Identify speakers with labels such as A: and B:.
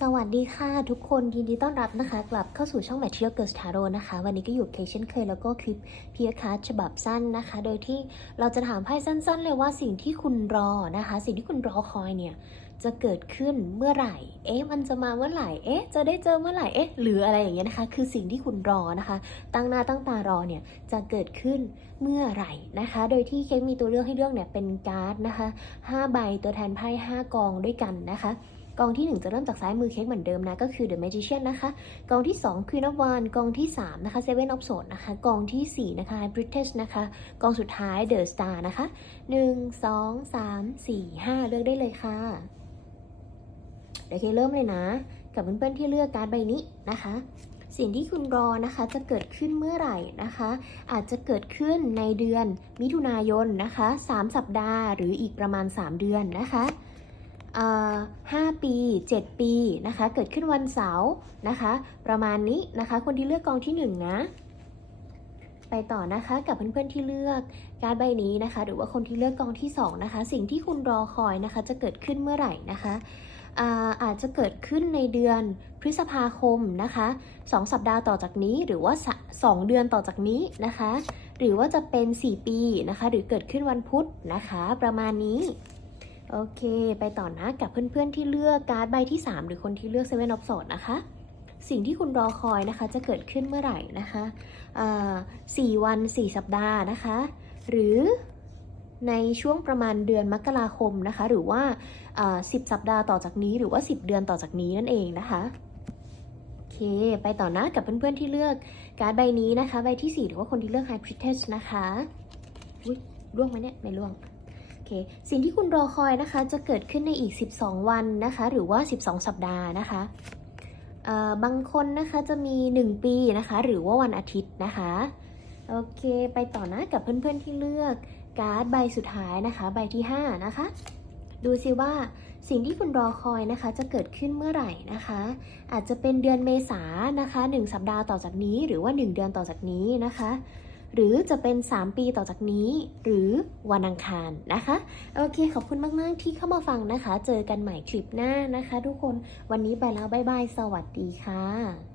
A: สวัสดีค่ะทุกคนยินดีต้อนรับนะคะ กลับเข้าสู่ช่อง Material Girls Tarot นะคะ วันนี้ก็อยู่เคเช่นเคยแล้วก็คลิปเพียคัสฉบับสั้นนะคะ โดยที่เราจะถามไพ่สั้นๆ เลยว่าสิ่งที่คุณรอนะคะ สิ่งที่คุณรอคอยเนี่ยจะเกิดขึ้นเมื่อไหร่ เอ๊ะ มันจะมาเมื่อไหร่ เอ๊ะ จะได้เจอเมื่อไหร่ เอ๊ะ หรืออะไรอย่างเงี้ยนะคะ คือสิ่งที่คุณรอนะคะ ตั้งหน้าตั้งตารอเนี่ย จะเกิดขึ้นเมื่อไหร่นะคะ โดยที่เค้กมีตัวเลือกให้เลือกเนี่ยเป็นการ์ดนะคะ5ใบตัวแทนไพ่5กองด้วยกันนะคะ กองที่ 1 จะเริ่มจากซ้ายมือเค้กเหมือนเดิมนะ ก็คือ The Magician นะคะ กองที่ 2 Queen of Wands กองที่ 3 นะคะ Seven of Swords นะคะ กองทีสี่4 นะคะ The Priestess นะคะ กองสุดท้าย The Star นะคะ 1 2 3 4 5 เลือกได้เลยค่ะเดี๋ยวเคเริ่มเลยนะ กับเพื่อนๆที่เลือกการ์ดใบนี้นะคะสิ่งที่คุณรอนะคะจะเกิดขึ้นเมื่อไหร่นะคะ อาจจะเกิดขึ้นในเดือนมิถุนายนนะคะ 3 สัปดาห์หรืออีกประมาณ 3 เดือนนะคะ 5 ปี 7 ปีนะคะ เกิดขึ้นวันเสาร์นะคะ ประมาณนี้นะคะ คนที่เลือกกองที่ 1 นะ ไปต่อนะคะกับเพื่อนๆที่เลือกการใบนี้นะคะ หรือว่าคนที่เลือกกองที่ 2 นะคะ สิ่งที่คุณรอคอยนะคะ จะเกิดขึ้นเมื่อไหร่นะคะอาอาจจะเกิดขึ้นในเดือนพฤษภาคมนะคะ2สัปดาห์ต่อจากนี้หรือว่าสองเดือนต่อจากนี้นะคะ หรือว่าจะเป็น 4 ปีนะคะ หรือเกิดขึ้นวันพุธนะคะ ประมาณนี้ โอเค ไปต่อนะกับเพื่อนๆที่เลือกการ์ดใบที่ 3 หรือคนที่เลือก Seven of Swords นะคะ สิ่งที่คุณรอคอยนะคะจะเกิดขึ้นเมื่อไหร่นะคะสี่วัน 4 สัปดาห์นะคะ หรือในช่วงประมาณเดือนมกราคมนะคะ หรือว่า 10 สัปดาห์ต่อจากนี้หรือว่า 10 เดือนต่อจากนี้นั่นเองนะคะโอเคไปต่อนะกับเพื่อนๆที่เลือกการ์ดใบนี้นะคะ ใบที่ 4 หรือว่าคนที่เลือก High Priestess นะคะอุ๊ยล่วงไหมเนี่ย ไม่ล่วง สิ่งที่คุณรอคอยนะคะ จะเกิดขึ้นในอีก 12 วันนะคะ หรือว่า 12 สัปดาห์นะคะบางคนนะคะจะมี 1 ปีนะคะ หรือว่าวันอาทิตย์นะคะ โอเค ไปต่อนะกับเพื่อนๆที่เลือกการ์ดใบสุดท้ายนะคะ ใบที่ 5 นะคะ ดูซิว่าสิ่งที่คุณรอคอยนะคะ จะเกิดขึ้นเมื่อไหร่นะคะ อาจจะเป็นเดือนเมษานะคะ 1 สัปดาห์ต่อจากนี้ หรือว่า 1 เดือนต่อจากนี้นะคะ หรือจะเป็น 3 ปีต่อจากนี้ หรือวันอังคารนะคะ โอเค ขอบคุณมาก ๆ ที่เข้ามาฟังนะคะ เจอกันใหม่คลิปหน้านะคะ ทุกคน วันนี้ไปแล้ว บ๊ายบาย สวัสดีค่ะ